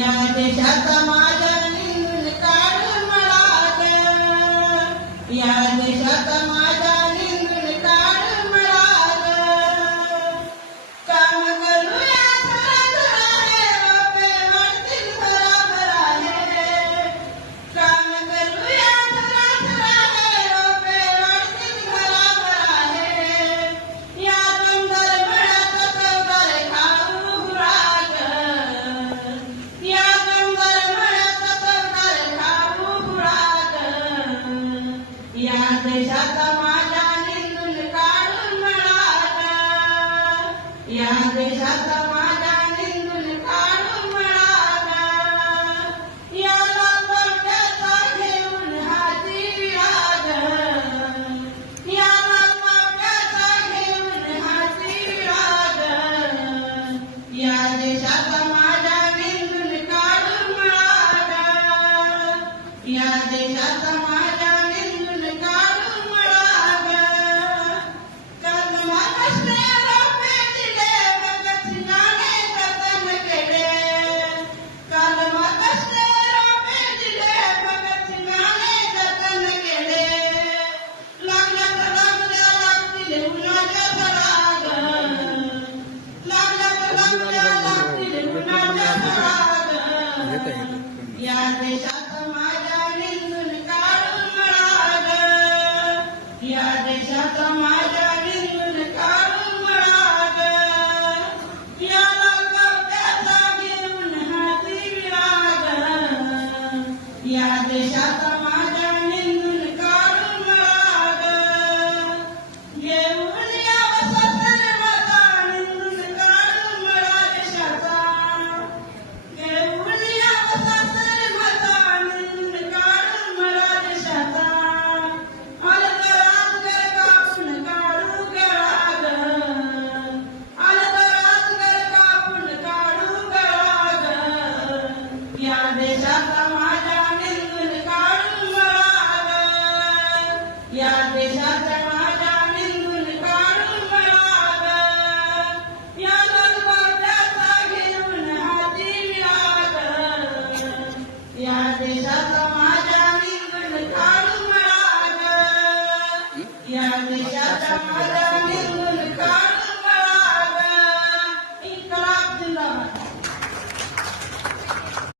ಹದಿನೈದನೇ ಶತಮಾನ या देशाचा माझा हिंदून काढून मिळाला या देशाचा माझा हिंदून काढून मिळाला याला कोट्याचा घेऊन हाती लागल याला कोट्याचा घेऊन हाती लागल या देशाचा माझा हिंदून काढून मिळाला या देशाचा